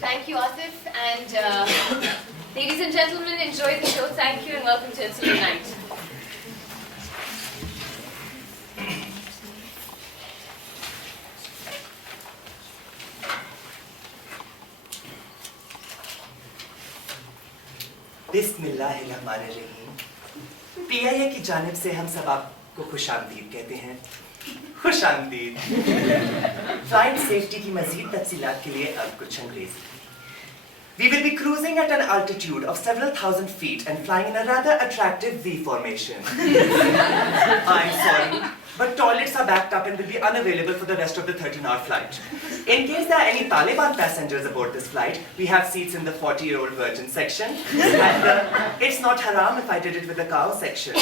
Thank you, Asif. And ladies and gentlemen, enjoy the show. Thank you and welcome to Insular Night. बिस्मिल्लाहिर्रहमानिर्रहीम। PIA की जानिब से हम सब आपको खुशामदीद कहते हैं। खुशामदीद। फ्लाइट सेफ्टी की मज़ीद तफसीलात के लिए अब कुछ अंग्रेजी। We will be cruising at an altitude of several thousand feet and flying in a rather attractive V formation. I'm sorry, but toilets are backed up and will be unavailable for the rest of the 13-hour flight. In case there are any Taliban passengers aboard this flight, we have seats in the 40-year-old virgin section and it's not haram if I did it with the cow section.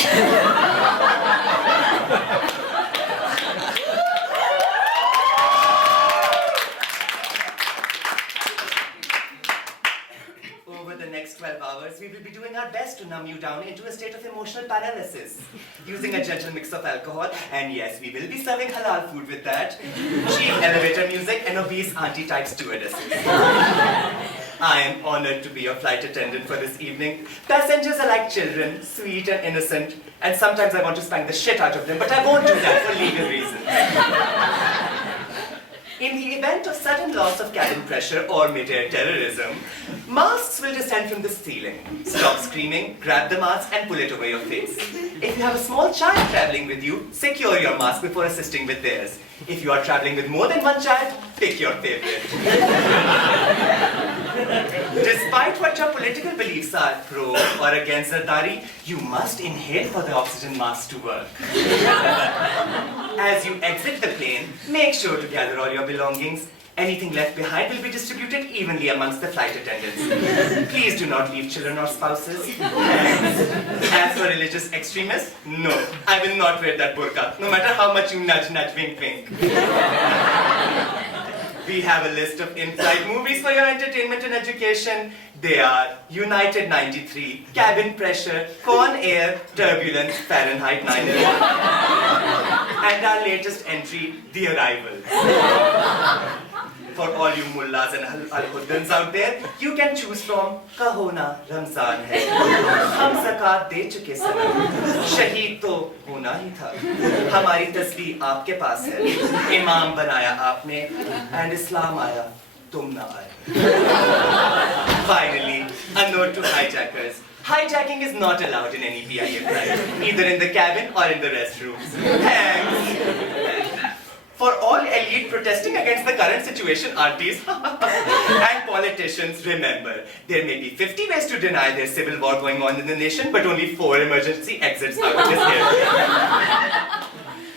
Over the next 12 hours, we will be doing our best to numb you down into a state of emotional paralysis, using a gentle mix of alcohol, and yes, we will be serving halal food with that, cheap elevator music, and obese auntie-type stewardesses. I am honored to be your flight attendant for this evening. Passengers are like children, sweet and innocent, and sometimes I want to spank the shit out of them, but I won't do that for legal reasons. In the event of sudden loss of cabin pressure or mid-air terrorism, masks will descend from the ceiling. Stop screaming, grab the mask and pull it over your face. If you have a small child traveling with you, secure your mask before assisting with theirs. If you are traveling with more than one child, pick your favorite. Despite what your political beliefs are, pro or against Zardari, you must inhale for the oxygen mask to work. As you exit the plane, make sure to gather all your belongings. Anything left behind will be distributed evenly amongst the flight attendants. Please do not leave children or spouses. As for religious extremists, no, I will not wear that burqa, no matter how much you nudge, wink, wink. We have a list of in-flight movies for your entertainment and education. They are United 93, Cabin Pressure, Con Air, Turbulence, Fahrenheit 9/11. And our latest entry, The Arrival. For all you mullahs and al-huddans out there, you can choose from Kaho na Ramzan hai. Hum zakat de chuke sanam. Shaheed to hona hi tha. Hamari tasbih aapke paas hai. Imam banaya aapne and Islam aaya, tum na aaye. Finally, a note to hijackers. Hijacking is not allowed in any PIA flight, either in the cabin or in the restrooms. Thanks. For all elite protesting against the current situation, aunties and politicians, remember, there may be 50 ways to deny there's civil war going on in the nation, but only 4 emergency exits out of this area.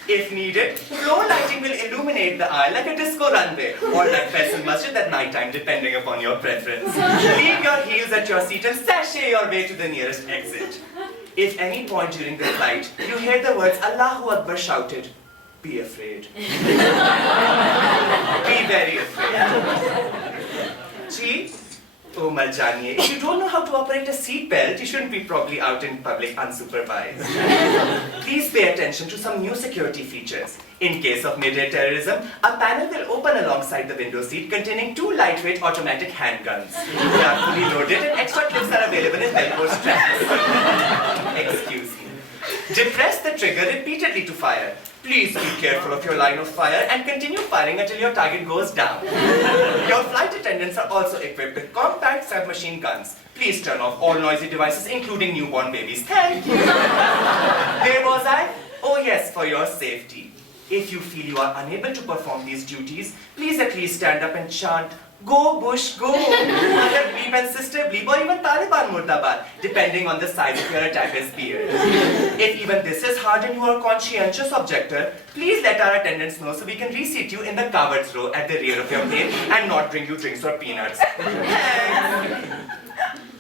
If needed, floor lighting will illuminate the aisle like a disco runway, or like Faisal Masjid at night time, depending upon your preference. Leave your heels at your seat and sashay your way to the nearest exit. If any point during the flight, you hear the words Allahu Akbar shouted, be afraid. Be very afraid. Chi? Oh, Maljaniye, if you don't know how to operate a seat belt, you shouldn't be probably out in public unsupervised. Please pay attention to some new security features. In case of mid-air terrorism, a panel will open alongside the window seat containing 2 lightweight automatic handguns. They are fully loaded and extra clips are available in Velcro straps. Excuse me. Depress the trigger repeatedly to fire. Please be careful of your line of fire and continue firing until your target goes down. Your flight attendants are also equipped with compact submachine guns. Please turn off all noisy devices, including newborn babies. Thank you. Where was I? Oh yes, for your safety. If you feel you are unable to perform these duties, please at least stand up and chant, "Go Bush, go!" Mother bleep and sister bleep, or even Taliban murdabad, depending on the size of your attacker's beard. If even this is hard and you are a conscientious objector, please let our attendants know so we can reseat you in the cowards row at the rear of your plane and not bring you drinks or peanuts.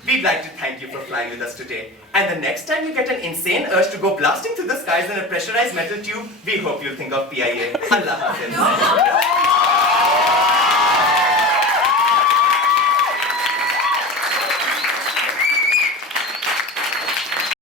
We'd like to thank you for flying with us today. And the next time you get an insane urge to go blasting through the skies in a pressurized metal tube, we hope you'll think of PIA. Allah Hafiz.